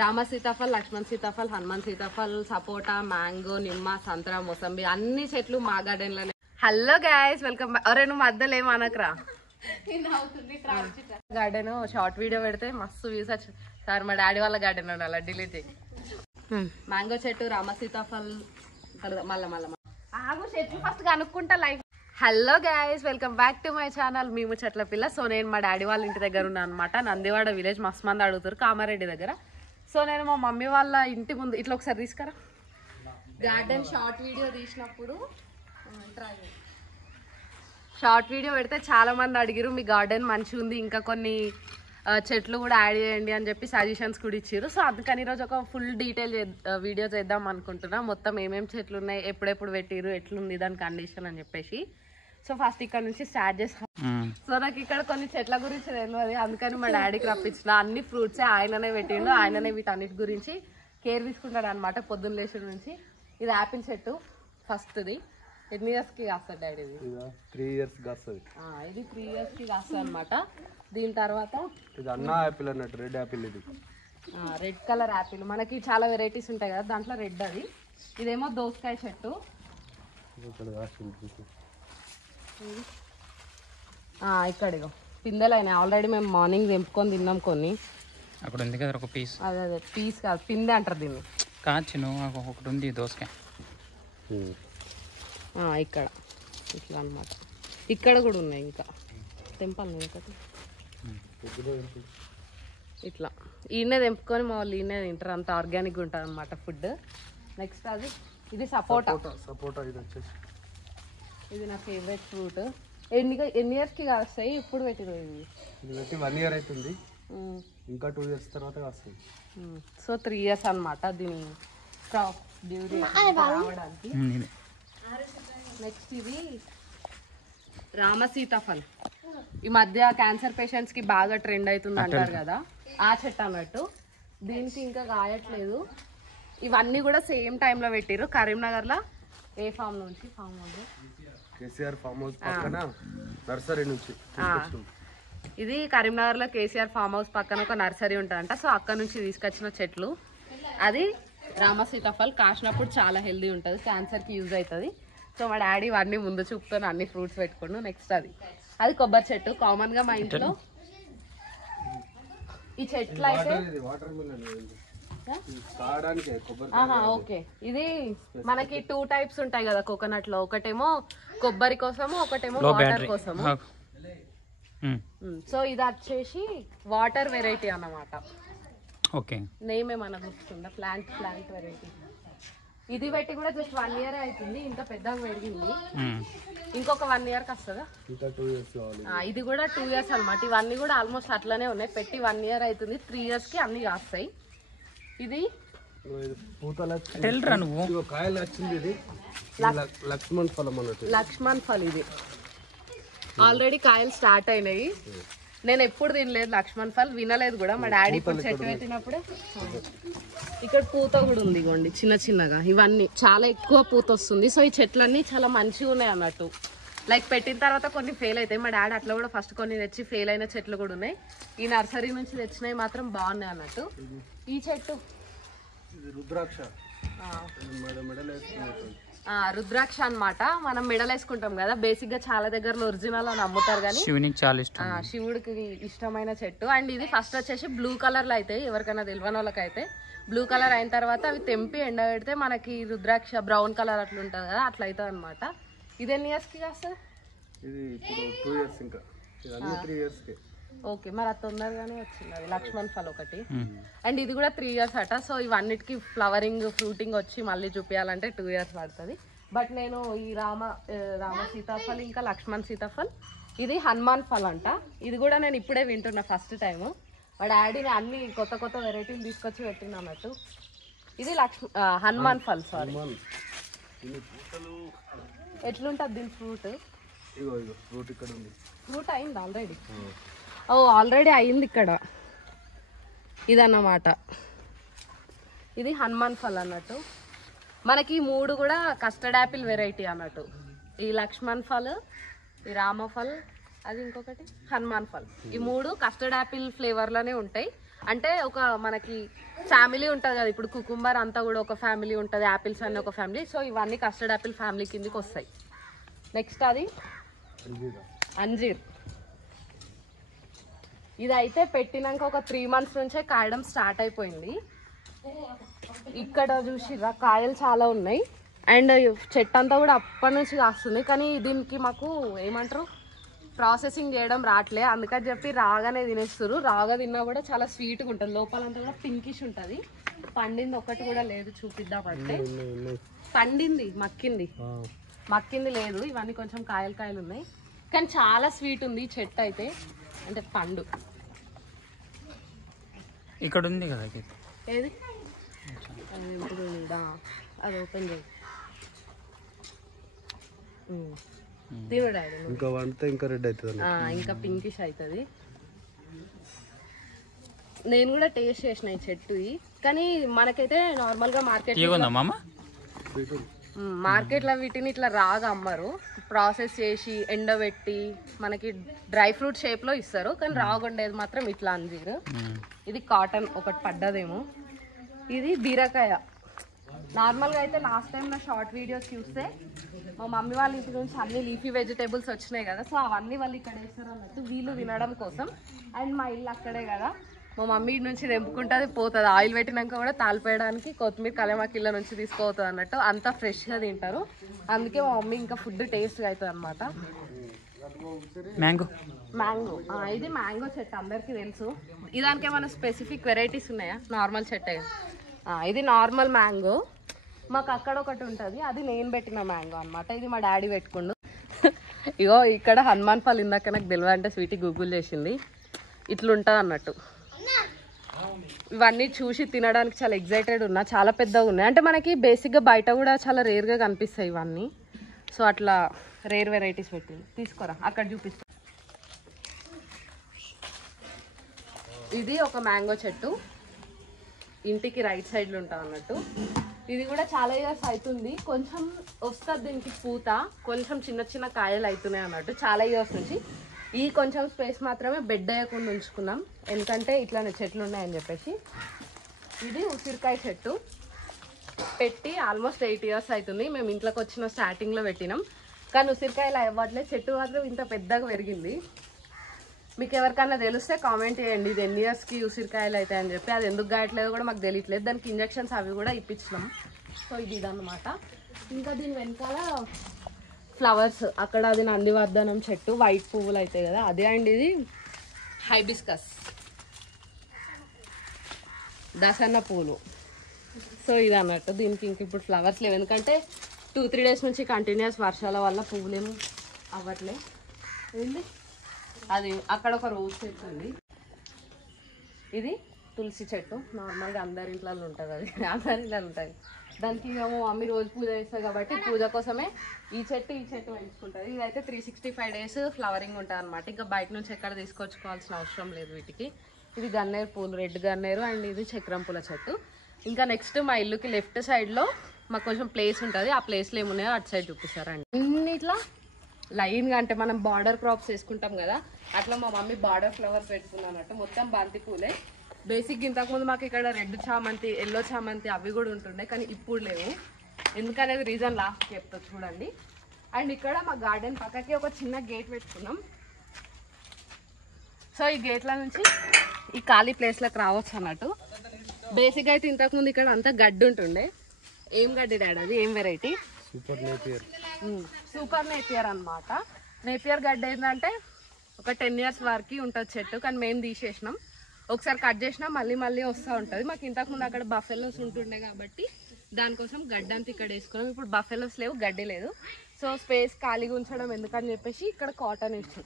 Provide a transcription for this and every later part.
రామ సీతాఫల్, లక్ష్మణ్ సీతాఫల్, హనుమాన్ సీతాఫల్, సపోటా, mango, నిమ్మ, సంతరా, మొసంబి అన్ని చెట్లు మా గార్డెన్ లోనే. Hello guys, welcome back. అరే నువ్వు మధ్యలో ఏమనకరా. గార్డెన్ షార్ట్ వీడియో పెడితే మస్తు వ్యూస్ వచ్చింది సార్. మా డాడీ వాళ్ళ గార్డెన్ అలా డిలీట్ చేయి. మ్యాంగో చెట్టు, రామ సీతాఫల్, మళ్ళా ఆగు చెట్లు ఫస్ట్ కనుక్కుంటా life. Hello guys, welcome back to my channel మేము చెట్ల పిల్ల. సో నేను మా డాడీ వాళ్ళ ఇంటి దగ్గర ఉన్నాను అనమాట. నందివాడ విలేజ్. మస్తు మంది అడుగుతారు కామారెడ్డి దగ్గర. సో నేను మా మమ్మీ వాళ్ళ ఇంటి ముందు ఇట్లా ఒకసారి తీసుకురా. గార్డెన్ షార్ట్ వీడియో తీసినప్పుడు షార్ట్ వీడియో పెడితే చాలా మంది అడిగిరు మీ గార్డెన్ మంచిగా ఉంది, ఇంకా కొన్ని చెట్లు కూడా యాడ్ చేయండి అని చెప్పి సజెషన్స్ కూడా ఇచ్చారు. సో అందుకని ఈరోజు ఒక ఫుల్ డీటెయిల్ వీడియో చేద్దాం అనుకుంటున్నా. మొత్తం ఏమేమి చెట్లు ఉన్నాయి, ఎప్పుడెప్పుడు పెట్టిరు, ఎట్లుంది దాని కండిషన్ అని చెప్పేసి. సో ఫస్ట్ ఇక్కడ నుంచి స్టార్ట్ చేస్తాం. సో నాకు ఇక్కడ కొన్ని చెట్ల గురించి తెలియదు, అందుకని మా డాడీకి రప్పించిన. అన్ని ఫ్రూట్సే ఆయననే పెట్టిండు, ఆయననే వీటన్నిటి గురించి కేర్ తీసుకుంటాడు అనమాట పొద్దున్న లేచిన నుంచి. ఇది యాపిల్ చెట్టు ఫస్ట్ది. ఎన్ని ఇయర్స్కి కాస్తుంది డాడీ? ఇది 3 years కాస్తుంది. ఇది 3 yearsకి కాస్తుంది అనమాట. దీని తర్వాత ఇది అన్నా యాపిల్ అన్నట్టు, రెడ్ యాపిల్. ఇది రెడ్ కలర్ యాపిల్. మనకి చాలా వెరైటీస్ ఉంటాయి కదా, దాంట్లో రెడ్ అది. ఇదేమో దోసకాయ చెట్టు. ఇక్కడ పిందెలు అయినాయి ఆల్రెడీ. మేము మార్నింగ్ తెంపుకొని తిన్నాం కొన్ని. అక్కడ ఉంది కదా ఒక పీస్. అదే పీస్ కాదు, పిందె అంటారు దీన్ని. కాచిను ఒకటి ఉంది దోసకాయ. ఇక్కడ ఇట్లా అనమాట. ఇక్కడ కూడా ఉన్నాయి, ఇంకా తెంపాలి ఒకటి. ఇట్లా ఈయనే తెంపుకొని మా వాళ్ళు ఈయనే తింటారు. అంత ఆర్గానిక్గా ఉంటుంది అనమాట ఫుడ్. నెక్స్ట్ అది ఇది సపోటా. ఇది వచ్చేసి ఇది నా ఫేవరెట్ ఫ్రూట్. ఎన్ని ఇయర్స్కి కాస్తాయి? ఇప్పుడు పెట్టిరు ఇది 1 year అవుతుంది, ఇంకా 2 years తర్వాత కాస్తాయి. సో 3 years అనమాట దీని క్రాప్ డ్యూరీ రావడానికి. నెక్స్ట్ ఇది రామ సీతాఫల్. ఈ మధ్య క్యాన్సర్ పేషెంట్స్ కి బాగా ట్రెండ్ అవుతుంది అంటారు కదా, ఆ చెట్టు అన్నట్టు. దీనికి ఇంకా కాయట్లేదు. ఇవన్నీ కూడా సేమ్ టైంలో పెట్టిరు కరీంనగర్ లో. ఏ ఫామ్ నుంచి? Farm house, KCR farm house పక్కన నర్సరీ నుంచి. ఇది కరీంనగర్ లో కేసీఆర్ ఫామ్ హౌస్ పక్కన ఒక నర్సరీ ఉంటుందంట. సో అక్కడ నుంచి తీసుకొచ్చిన చెట్లు. అది రామ సీతాఫల్. కాసినప్పుడు చాలా హెల్దీ ఉంటుంది, క్యాన్సర్ కి యూజ్ అవుతుంది. సో మా డాడీ ఇవన్నీ ముందు చూపుతాను అన్ని ఫ్రూట్స్ పెట్టుకోండు. నెక్స్ట్ అది కొబ్బరి చెట్టు. కామన్ గా మా ఇంట్లో ఈ చెట్లు అయితే ఓకే. ఇది మనకి 2 types ఉంటాయి కదా కోకోనట్ లో. ఒకటేమో కొబ్బరి కోసము, ఒకటేమో వాటర్ కోసము. సో ఇది వచ్చేసి వాటర్ వెరైటీ అన్నమాట. ఓకే, నేమ్ ఏమన్నా గుర్తుందా? Plant variety. ఇది పెట్టి కూడా జస్ట్ 1 year అవుతుంది, ఇంత పెద్దగా పెరిగింది. ఇంకొక 1 yearకి వస్తుందా? ఇది కూడా 2 years అనమాట. ఇవన్నీ కూడా ఆల్మోస్ట్ అట్లనే ఉన్నాయి. పెట్టి 1 year అవుతుంది, 3 yearsకి అన్ని కాస్తాయి. ఇది కాయలు వచ్చింది. ఇది లక్ష్మణ్ ఫలం అన్నట్టు. లక్ష్మణ్ ఫల్. ఇది ఆల్రెడీ కాయలు స్టార్ట్ అయినాయి. నేను ఎప్పుడు తినలేదు లక్ష్మణ్ ఫల్, వినలేదు కూడా. మా డాడీ ఇప్పుడు చెట్టు పెట్టినప్పుడే. ఇక్కడ పూత కూడా ఉంది ఇవ్వండి, చిన్న చిన్నగా. ఇవన్నీ చాలా ఎక్కువ పూత వస్తుంది. సో ఈ చెట్లన్నీ చాలా మంచిగా ఉన్నాయి అన్నట్టు. లైక్ పెట్టిన తర్వాత కొన్ని ఫెయిల్ అవుతాయి. మా డాడీ అట్లా కూడా ఫస్ట్ కొన్ని తెచ్చి ఫెయిల్ అయిన చెట్లు కూడా ఉన్నాయి. ఈ నర్సరీ నుంచి తెచ్చినవి మాత్రం బాగున్నాయి అన్నట్టు. ఈ చెట్టు రుద్రాక్ష. రుద్రాక్ష అనమాట. మనం మెడల్ వేసుకుంటాం కదా, బేసిక్ గా చాలా దగ్గర ఒరిజినల్ అని అమ్ముతారు కానీ శివుడికి ఇష్టమైన చెట్టు. అండ్ ఇది ఫస్ట్ వచ్చేసి బ్లూ కలర్ లో అయితే, ఎవరికైనా తెలియని వాళ్ళకైతే బ్లూ కలర్ అయిన తర్వాత అవి తెంపి ఎండబెడితే మనకి రుద్రాక్ష బ్రౌన్ కలర్ అట్లా ఉంటుంది కదా, అట్లా అవుతుంది అనమాట. ఇది ఎన్ని ఇయర్స్కి కాస్తుంది? ఇది ఇప్పుడు 2 years. ఇంకా 3 yearsకి. ఓకే, మరి అది తొందరగానే వచ్చింది. అది లక్ష్మణ్ ఫల్ ఒకటి. అండ్ ఇది కూడా 3 years అట. సో ఇవన్నిటికి ఫ్లవరింగ్ ఫ్రూటింగ్ వచ్చి మళ్ళీ చూపించాలంటే 2 years పడుతుంది. బట్ నేను ఈ రామ సీతాఫల్ ఇంకా లక్ష్మణ్ సీతాఫల్, ఇది హనుమాన్ ఫల్ అంట. ఇది కూడా నేను ఇప్పుడే వింటున్నా ఫస్ట్ టైము. మా డాడీని అన్ని కొత్త వెరైటీలు తీసుకొచ్చి పెట్టిన అన్నట్టు. ఇది హనుమాన్ ఫల్. సారీ, ఎట్లుంటుంది దీని ఫ్రూట్? ఫ్రూట్ అయింది ఆల్రెడీ. ఆల్రెడీ అయింది ఇక్కడ. ఇదన్నమాట. ఇది హనుమాన్ ఫల్ అన్నట్టు. మనకి 3 కూడా కస్టర్డ్ యాపిల్ వెరైటీ అన్నట్టు. ఈ లక్ష్మణ్ ఫల్, ఈ రామఫల్, అది ఇంకొకటి హనుమాన్ ఫల్. ఈ 3 కస్టర్డ్ యాపిల్ ఫ్లేవర్లోనే ఉంటాయి. అంటే ఒక మనకి ఫ్యామిలీ ఉంటుంది కదా, ఇప్పుడు కుకుంబర్ అంతా కూడా ఒక ఫ్యామిలీ ఉంటుంది, యాపిల్స్ అన్నీ ఒక ఫ్యామిలీ. సో ఇవన్నీ కస్టర్డ్ యాపిల్ ఫ్యామిలీ కిందకి వస్తాయి. నెక్స్ట్ అది అంజీర్. ఇదైతే పెట్టినాక ఒక 3 months నుంచే కాయడం స్టార్ట్ అయిపోయింది. ఇక్కడ చూసిరా కాయలు చాలా ఉన్నాయి. అండ్ చెట్టు అంతా కూడా అప్పటి నుంచి కాస్తుంది. కానీ దీనికి మాకు ఏమంటారు ప్రాసెసింగ్ చేయడం రావట్లే, అందుకని చెప్పి రాగానే తినేస్తారు. రాగా తిన్నా కూడా చాలా స్వీట్గా ఉంటుంది, లోపలంతా కూడా పింకిష్ ఉంటుంది. పండింది ఒకటి కూడా లేదు, చూపిద్దామంటే పండింది మక్కింది లేదు. ఇవన్నీ కొంచెం కాయలు ఉన్నాయి, కానీ చాలా స్వీట్ ఉంది చెట్టు అయితే, అంటే పండు. ఇక్కడ ఉంది కదా ఏది అది ఓపెన్ చేయి తినుడు. ఇంకా వండితే ఇంకా రెడ్ అవుతుంది, ఇంకా పింకిష్ అవుతుంది. నేను కూడా టేస్ట్ చేసిన ఈ చెట్టు, కానీ మనకైతే నార్మల్గా మార్కెట్లో వీటిని ఇట్లా రాగా అమ్మరు, ప్రాసెస్ చేసి ఎండబెట్టి మనకి డ్రై ఫ్రూట్ షేప్లో ఇస్తారు. కానీ రాగా ఉండేది మాత్రం ఇట్లా అంజీరు. ఇది కాటన్ ఒకటి పడ్డదేమో. ఇది బీరకాయ. నార్మల్గా అయితే లాస్ట్ టైం నా షార్ట్ వీడియోస్ చూస్తే మా మమ్మీ వాళ్ళ ఇంటి నుంచి అన్ని లీఫీ వెజిటేబుల్స్ వచ్చినాయి కదా, సో అవన్నీ వాళ్ళు ఇక్కడ వేస్తారు అన్నట్టు వీళ్ళు తినడం కోసం. అండ్ మా ఇల్లు అక్కడే కదా, మా మమ్మీ నుంచి తెంపుకుంటుంది పోతుంది. ఆయిల్ పెట్టినాక కూడా తాలిపేయడానికి కొత్తిమీర కలేమాకి ఇళ్ళ నుంచి తీసుకోవుతుంది అన్నట్టు, అంతా ఫ్రెష్గా తింటారు. అందుకే మా మమ్మీ ఇంకా ఫుడ్ టేస్ట్గా అవుతుంది అనమాట. మ్యాంగో ఇది మ్యాంగో చెట్టు అందరికీ తెలుసు. ఇదానికి ఏమైనా స్పెసిఫిక్ వెరైటీస్ ఉన్నాయా? నార్మల్ చెట్టే. ఇది నార్మల్ మ్యాంగో. మాకు అక్కడ ఒకటి ఉంటుంది, అది నేను పెట్టిన మ్యాంగో అనమాట. ఇది మా డాడీ పెట్టుకుండు. ఇగో ఇక్కడ హనుమాన్ పల్ ఇందాక నాకు తెలియదు అంటే స్వీటీ గూగుల్ చేసింది, ఇట్లుంటుంది అన్నట్టు. ఇవన్నీ చూసి తినడానికి చాలా ఎగ్జైటెడ్ ఉన్నా, చాలా పెద్దగా ఉన్నాయి. అంటే మనకి బేసిక్గా బయట కూడా చాలా రేర్గా కనిపిస్తాయి ఇవన్నీ. సో అట్లా రేర్ వెరైటీస్ పెట్టింది, తీసుకోరా అక్కడ చూపిస్తా. ఇది ఒక మ్యాంగో చెట్టు, ఇంటికి రైట్ సైడ్లో ఉంటుంది అన్నట్టు. ఇది కూడా చాలా ఇయర్స్ అవుతుంది, కొంచెం వస్తుంది దీనికి పూత, కొంచెం చిన్న చిన్న కాయలు అవుతున్నాయి అన్నట్టు చాలా ఇయర్స్ నుంచి. ఈ కొంచెం స్పేస్ మాత్రమే బెడ్ వేయకుండా ఉంచుకున్నాం, ఎందుకంటే ఇట్లానే చెట్లు ఉన్నాయని చెప్పేసి. ఇది ఉసిరికాయ చెట్టు పెట్టి ఆల్మోస్ట్ 8 years అవుతుంది. మేము ఇంట్లోకి వచ్చిన స్టార్టింగ్లో పెట్టినాం, కానీ ఉసిరికాయలు అవ్వట్లేదు. చెట్టు మాత్రం ఇంత పెద్దగా పెరిగింది. మీకు ఎవరికన్నా తెలిస్తే కామెంట్ చేయండి, ఇది ఎన్ని ఇయర్స్కి ఉసిరికాయలు అవుతాయి అని చెప్పి. అది ఎందుకు గాయట్లేదో కూడా మాకు తెలియట్లేదు. దానికి ఇంజెక్షన్స్ అవి కూడా ఇప్పించినాం. సో ఇది ఇదన్నమాట. ఇంకా దీని వెనకాల ఫ్లవర్స్, అక్కడ అది నందివర్ధనం చెట్టు, వైట్ పువ్వులు అవుతాయి కదా అదే అండి. ఇది హైబిస్కస్ దసన్న పూలు. సో ఇది అన్నట్టు. దీనికి ఇంక ఇప్పుడు ఫ్లవర్స్ లేవు, ఎందుకంటే 2-3 days నుంచి కంటిన్యూస్ వర్షాల వల్ల పువ్వులేము అవ్వట్లే. ఏంటి అది అక్కడ ఒక రోజ్ చెట్టు ఉంది. ఇది తులసి చెట్టు, నార్మల్గా అందరి ఇంట్లో ఉంటుంది, అది అందరి ఇంట్లో ఉంటుంది. దానికి మేము మమ్మీ రోజు పూజ చేస్తాం కాబట్టి పూజ కోసమే ఈ చెట్టు పెంచుకుంటుంది. ఇదైతే 365 days ఫ్లవరింగ్ ఉంటుంది అనమాట. ఇంకా బయట నుంచి ఎక్కడ తీసుకొచ్చుకోవాల్సిన అవసరం లేదు వీటికి. ఇది గన్నేరు పూలు, రెడ్ గన్నేరు, అండ్ ఇది చక్రం పూల చెట్టు. ఇంకా నెక్స్ట్ మా ఇల్లుకి లెఫ్ట్ సైడ్లో మాకు కొంచెం ప్లేస్ ఉంటుంది, ఆ ప్లేస్లో ఏమున్నాయో అటు సైడ్ చూపిస్తారండి. ఇట్లా లైన్గా, అంటే మనం బార్డర్ క్రాప్స్ వేసుకుంటాం కదా అట్లా మా మమ్మీ బార్డర్ ఫ్లవర్స్ పెట్టుకున్నాను అన్నట్టు. మొత్తం బంతి పూలే. బేసిక్ ఇంతకుముందు మాకు ఇక్కడ రెడ్ చామంతి, ఎల్లో చామంతి అవి కూడా ఉంటుండే, కానీ ఇప్పుడు లేవు. ఎందుకనేది రీజన్ లాస్ట్ చెప్తా చూడండి. అండ్ ఇక్కడ మా గార్డెన్ పక్కకి ఒక చిన్న గేట్ పెట్టుకున్నాం. సో ఈ గేట్ల నుంచి ఈ ఖాళీ ప్లేస్లోకి రావచ్చు అన్నట్టు. బేసిక్ అయితే ఇంతకుముందు ఇక్కడ అంతా గడ్డి ఉంటుండే. ఏం గడ్డి డాడీ అది, ఏం వెరైటీ? సూపర్ నేపియర్ అనమాట. నేపియర్ గడ్డి ఏంటంటే ఒక 10 years వరకు ఉంటుంది చెట్టు, కానీ మేము తీసేసినాం. ఒకసారి కట్ చేసినా మళ్ళీ వస్తూ ఉంటుంది. మాకు ఇంతకుముందు అక్కడ బఫెలోస్ ఉంటుండే కాబట్టి దానికోసం గడ్డి అంతా ఇక్కడ వేసుకున్నాం. ఇప్పుడు బఫెలోస్ లేవు, గడ్డి లేదు. సో స్పేస్ ఖాళీగా ఉంచడం ఎందుకని చెప్పేసి ఇక్కడ కాటన్ ఇచ్చాం.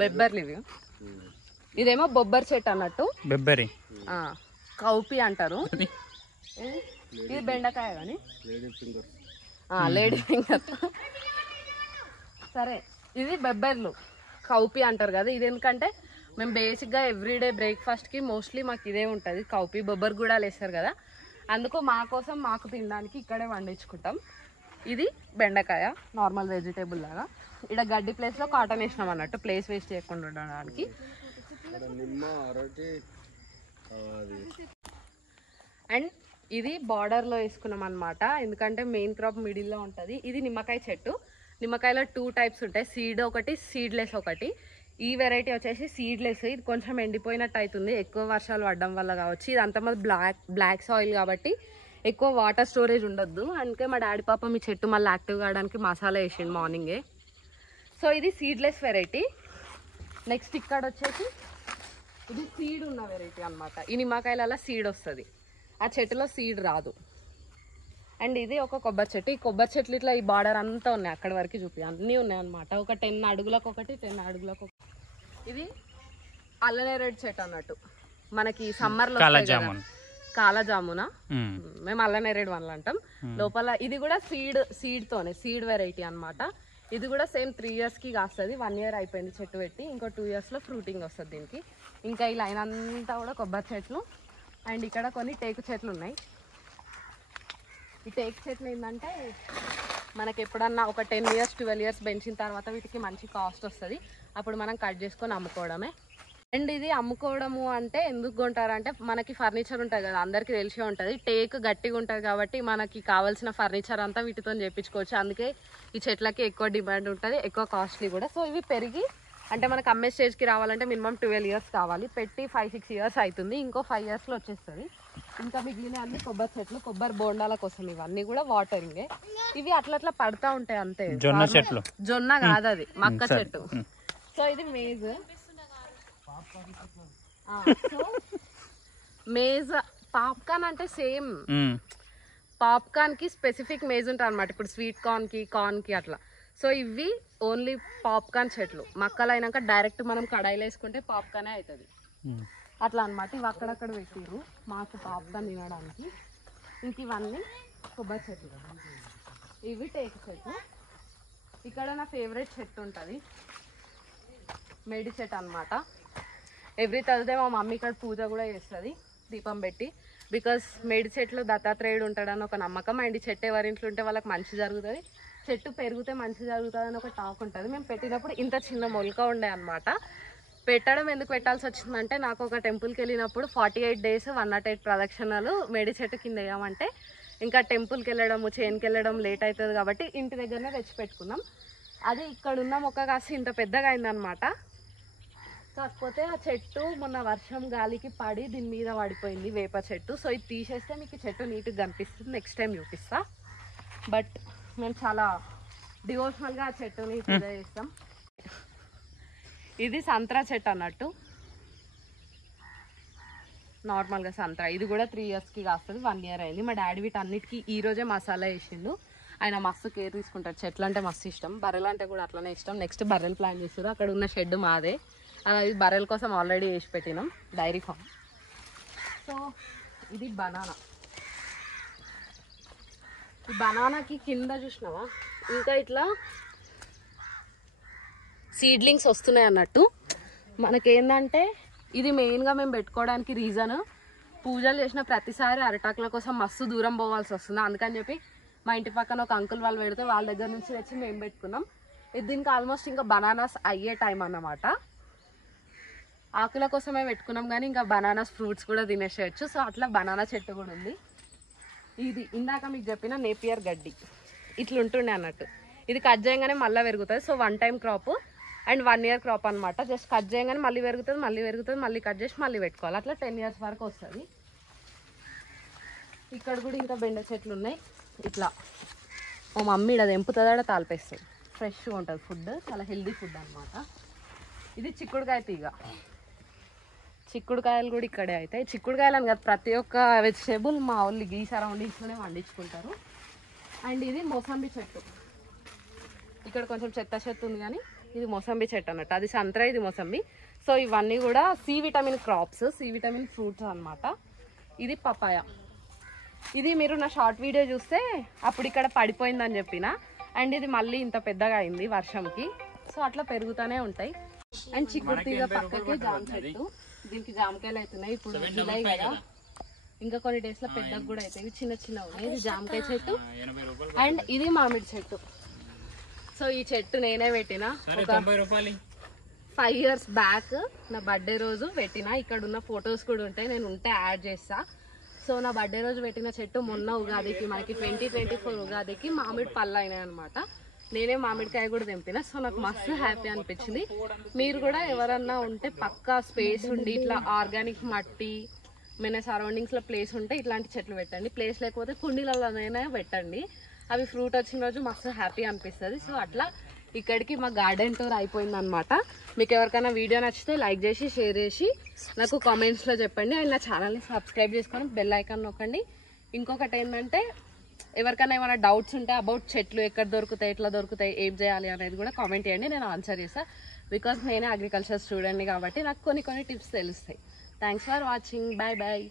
బెబ్బర్లు ఇవి. ఇదేమో బొబ్బరి చెట్టు అన్నట్టు, బెబ్బరి కౌపి అంటారు. ఇది బెండకాయ కానీ లేడీ ఫింగర్. సరే ఇది బెబ్బర్లు కౌపి అంటారు కదా. ఇది ఎందుకంటే మేము బేసిక్గా ఎవ్రీడే బ్రేక్ఫాస్ట్కి మోస్ట్లీ మాకు ఇదే ఉంటుంది, కౌపి. బొబ్బర్ కూడా వేస్తారు కదా, అందుకు మా కోసం మాకు తినడానికి ఇక్కడే వండించుకుంటాం. ఇది బెండకాయ, నార్మల్ వెజిటేబుల్ లాగా. ఇక్కడ గడ్డి ప్లేస్లో కాటన్ వేసినాం అన్నట్టు, ప్లేస్ వేస్ట్ చేయకుండా ఉండడానికి. నిమ్మ అరటి అది. అండ్ ఇది బార్డర్లో వేసుకున్నాం అనమాట, ఎందుకంటే మెయిన్ క్రాప్ మిడిల్లో ఉంటుంది. ఇది నిమ్మకాయ చెట్టు. నిమ్మకాయలో 2 టైప్స్ ఉంటాయి, సీడ్ ఒకటి, సీడ్లెస్ ఒకటి. ఈ వెరైటీ వచ్చేసి సీడ్లెస్. ఇది కొంచెం ఎండిపోయినట్టు అవుతుంది ఎక్కువ వర్షాలు పడడం వల్ల కావచ్చు. ఇది అంతమంది బ్లాక్ సాయిల్ కాబట్టి ఎక్కువ వాటర్ స్టోరేజ్ ఉండొద్దు. అందుకే మా డాడీ పాప మీ చెట్టు మళ్ళీ యాక్టివ్ కావడానికి మసాలా వేసిండు మార్నింగే. సో ఇది సీడ్లెస్ వెరైటీ. నెక్స్ట్ ఇక్కడ వచ్చేసి ఇది సీడ్ ఉన్న వెరైటీ అనమాట. ఈ నిమ్మకాయలలో సీడ్ వస్తుంది, ఆ చెట్టులో సీడ్ రాదు. అండ్ ఇది ఒక కొబ్బరి చెట్టు. ఈ కొబ్బరి చెట్లు ఇట్లా ఈ బార్డర్ అంతా ఉన్నాయి, అక్కడి వరకు చూపి అన్నీ ఉన్నాయి అనమాట. ఒక 10 అడుగులకు ఒకటి, 10 అడుగులకు ఒకటి. ఇది అల్లనేరేడు చెట్టు అన్నట్టు, మనకి సమ్మర్లో కాలజామునా, మేము అల్లనేరేడు వనలు అంటాం. లోపల ఇది కూడా సీడ్తోనే, సీడ్ వెరైటీ అనమాట. ఇది కూడా సేమ్ 3 ఇయర్స్కి కాస్తుంది. 1 ఇయర్ అయిపోయింది చెట్టు పెట్టి, ఇంకో 2 ఇయర్స్లో ఫ్రూటింగ్ వస్తుంది దీనికి. ఇంకా ఈ లైన్ అంతా కూడా కొబ్బరి చెట్లు. అండ్ ఇక్కడ కొన్ని టేకు చెట్లు ఉన్నాయి. ఈ టేకు చెట్లు ఏంటంటే మనకి ఎప్పుడన్నా ఒక 10 ఇయర్స్ 12 ఇయర్స్ పెంచిన తర్వాత వీటికి మంచి కాస్ట్ వస్తుంది, అప్పుడు మనం కట్ చేసుకొని అమ్ముకోవడమే. అండ్ ఇది అమ్ముకోవడము అంటే ఎందుకు కొంటారంటే మనకి ఫర్నిచర్ ఉంటుంది కదా, అందరికీ తెలిసే ఉంటుంది. టేక్ గట్టిగా ఉంటుంది కాబట్టి మనకి కావాల్సిన ఫర్నిచర్ అంతా వీటితో చేయించుకోవచ్చు. అందుకే ఈ చెట్లకి ఎక్కువ డిమాండ్ ఉంటుంది, ఎక్కువ కాస్ట్లీ కూడా. సో ఇవి పెరిగి అంటే మనకు అమ్మే స్టేజ్కి రావాలంటే మినిమం 12 ఇయర్స్ కావాలి. పెట్టి 5-6 ఇయర్స్ అవుతుంది, ఇంకో 5 ఇయర్స్లో వచ్చేస్తుంది. ఇంకా మిగిలిన అన్ని కొబ్బరి చెట్లు, కొబ్బరి బోండాల కోసం. ఇవన్నీ కూడా వాటరింగే. ఇవి అట్లా పడతా ఉంటాయి అంతే. జొన్న చెట్లు, జొన్న కాదు అది మక్క చెట్టు. సో ఇది మేజ్. మేజ్ పాప్కార్న్ అంటే సేమ్ పాప్కార్న్ కి స్పెసిఫిక్ మేజ్ ఉంటుంది అనమాట. ఇప్పుడు స్వీట్ కార్న్ కి అట్లా. సో ఇవి ఓన్లీ పాప్కార్న్ చెట్లు. మక్కలు అయినాక డైరెక్ట్ మనం కడాయిలో వేసుకుంటే పాప్కార్నే అవుతుంది అట్లా అనమాట. ఇవి అక్కడక్కడ పెట్టిర్రు మాకు పాప్కార్న్ తినడానికి. ఇంక ఇవన్నీ కొబ్బరి చెట్లు, ఇవి టేకు చెట్లు. ఇక్కడ నా ఫేవరెట్ చెట్టు ఉంటుంది, మేడి చెట్టు అనమాట. ఎవ్రీ థర్స్డే మా మమ్మీ ఇక్కడ పూజ కూడా చేస్తుంది దీపం పెట్టి. బికాస్ మేడి చెట్లు దత్తాత్రేయుడు ఉంటాడని ఒక నమ్మకం. అండ్ ఈ చెట్టు ఎవరింట్లో ఉంటే వాళ్ళకి మంచి జరుగుతుంది, చెట్టు పెరిగితే మంచి జరుగుతుంది అని ఒక టాక్ ఉంటుంది. మేము పెట్టినప్పుడు ఇంత చిన్న మొలక ఉండే అనమాట. పెట్టడం ఎందుకు పెట్టాల్సి వచ్చిందంటే, నాకు ఒక టెంపుల్కి వెళ్ళినప్పుడు 48 days 108 ప్రదక్షిణాలు మేడి చెట్టు కింద వేయమంటే, ఇంకా టెంపుల్కి వెళ్ళడము చేనుకి వెళ్ళడం లేట్ అవుతుంది కాబట్టి ఇంటి దగ్గరనే తెచ్చి పెట్టుకున్నాం. అది ఇక్కడ ఉన్న మొక్క కాస్త ఇంత పెద్దగా అయిందనమాట. కాకపోతే ఆ చెట్టు మొన్న వర్షం గాలికి పడి దీని మీద పడిపోయింది, వేప చెట్టు. సో ఇది తీసేస్తే మీకు చెట్టు నీట్గా కనిపిస్తుంది, నెక్స్ట్ టైం చూపిస్తా. బట్ మేము చాలా డివోషనల్గా ఆ చెట్టుని పూజ చేస్తాం. ఇది సంత్రా చెట్టు అన్నట్టు, నార్మల్గా సంత్రా. ఇది కూడా 3 ఇయర్స్కి కాస్తుంది, 1 year అయింది. మా డాడీ వీటన్నిటికీ ఈరోజే మసాలా వేసిండు. ఆయన మస్తు కేర్ తీసుకుంటారు, చెట్లు అంటే మస్తు ఇష్టం. బర్రెలు అంటే కూడా అట్లనే ఇష్టం. నెక్స్ట్ బర్రెలు ప్లాన్ చేస్తారు. అక్కడ ఉన్న షెడ్ మాదే, అది బర్రెల కోసం ఆల్రెడీ వేసి పెట్టినాం, డైరీ ఫామ్. సో ఇది బనానా. ఈ బనానాకి కింద చూసినావా ఇంకా ఇట్లా సీడ్లింగ్స్ వస్తున్నాయి అన్నట్టు. మనకేందంటే ఇది మెయిన్గా మేము పెట్టుకోవడానికి రీజన్, పూజలు చేసిన ప్రతిసారి అరటాకుల కోసం మస్తు దూరం పోవాల్సి వస్తుంది. అందుకని చెప్పి మా ఇంటి పక్కన ఒక అంకుల్ వాళ్ళు పెడితే వాళ్ళ దగ్గర నుంచి తెచ్చి మేము పెట్టుకున్నాం. ఇది దీనికి ఆల్మోస్ట్ ఇంకా బనానాస్ అయ్యే టైం అన్నమాట. ఆకుల కోసమే పెట్టుకున్నాం కానీ ఇంకా బనానాస్ ఫ్రూట్స్ కూడా తినేసేయచ్చు. సో అట్లా బనానా చెట్టు కూడా ఉంది. ఇది ఇందాక మీకు చెప్పిన నేపియర్ గడ్డి ఇట్లుంటుండే అన్నట్టు. ఇది కట్ చేయగానే మళ్ళీ పెరుగుతుంది. So 1 time crop and 1 year crop అనమాట. జస్ట్ కట్ చేయగానే మళ్ళీ పెరుగుతుంది, మళ్ళీ కట్ చేసి మళ్ళీ పెట్టుకోవాలి. అట్లా 10 years వరకు వస్తుంది. ఇక్కడ కూడా ఇంకా బెండ చెట్లు ఉన్నాయి. ఇట్లా మా మమ్మీ ఇక్కడ తెంపుతుందా తాలిపేస్తాయి, ఫ్రెష్గా ఉంటుంది ఫుడ్, చాలా హెల్దీ ఫుడ్ అనమాట. ఇది చిక్కుడుకాయ తీగ. చిక్కుడుకాయలు కూడా ఇక్కడే అవుతాయి. చిక్కుడుకాయలు అని కాదు, ప్రతి ఒక్క వెజిటేబుల్ మా వాళ్ళు ఈ సరౌండింగ్స్లోనే పండించుకుంటారు. అండ్ ఇది మోసంబి చెట్టు. ఇక్కడ కొంచెం చెత్త ఉంది కానీ ఇది మోసంబి చెట్టు అన్నట్టు. అది సంత్రా, ఇది మోసంబి. సో ఇవన్నీ కూడా C vitamin crops, C vitamin fruits అనమాట. ఇది పపాయ. ఇది మీరు నా షార్ట్ వీడియో చూస్తే అప్పుడు ఇక్కడ పడిపోయిందని చెప్పిన. అండ్ ఇది మళ్ళీ ఇంత పెద్దగా అయింది వర్షంకి. సో అట్లా పెరుగుతూనే ఉంటాయి. అండ్ చిక్కుడు తీగ పక్కకి జామ చెట్టు, దీనికి జామకాయలు అవుతున్నాయి. ఇప్పుడు జూలై కదా, ఇంకా కొన్ని డేస్లో పెద్దగా కూడా అవుతాయి. చిన్న ఉన్నాయి. ఇది జామకాయ చెట్టు. అండ్ ఇది మామిడి చెట్టు. సో ఈ చెట్టు నేనే పెట్టిన, ఒక 5 years బ్యాక్ నా బర్త్డే రోజు పెట్టిన. ఇక్కడ ఉన్న ఫొటోస్ కూడా ఉంటాయి, నేను ఉంటే యాడ్ చేస్తా. సో నా బర్త్డే రోజు పెట్టిన చెట్టు మొన్న ఉగాదికి మనకి 2024 ఉగాదికి మామిడి పళ్ళు అయినాయి అనమాట. నేనే మామిడికాయ కూడా తెంపిన. సో నాకు మస్తు హ్యాపీ అనిపించింది. మీరు కూడా ఎవరన్నా ఉంటే పక్కా స్పేస్ ఉండి ఇట్లా ఆర్గానిక్ మట్టి మన సరౌండింగ్స్లో ప్లేస్ ఉంటే ఇట్లాంటి చెట్లు పెట్టండి. ప్లేస్ లేకపోతే కుండీలలోనైనా పెట్టండి. అవి ఫ్రూట్ వచ్చిన రోజు మస్తు హ్యాపీ అనిపిస్తుంది. సో అట్లా ఇక్కడికి మా గార్డెన్ టూర్ అయిపోయింది అనమాట. మీకు ఎవరికైనా వీడియో నచ్చితే లైక్ చేసి షేర్ చేసి నాకు కామెంట్స్లో చెప్పండి. అండ్ నా ఛానల్ని సబ్స్క్రైబ్ చేసుకొని బెల్ ఐకాన్ నొక్కండి. ఇంకొకటి ఏంటంటే ఎవరికైనా ఏమైనా డౌట్స్ ఉంటే అబౌట్ చెట్లు ఎక్కడ దొరుకుతాయి, ఎట్లా దొరుకుతాయి, ఏం చేయాలి అనేది కూడా కామెంట్ చేయండి, నేను ఆన్సర్ చేస్తాను. బికాస్ నేనే అగ్రికల్చర్ స్టూడెంట్ని కాబట్టి నాకు కొన్ని టిప్స్ తెలుస్తాయి. Thanks for watching. Bye bye.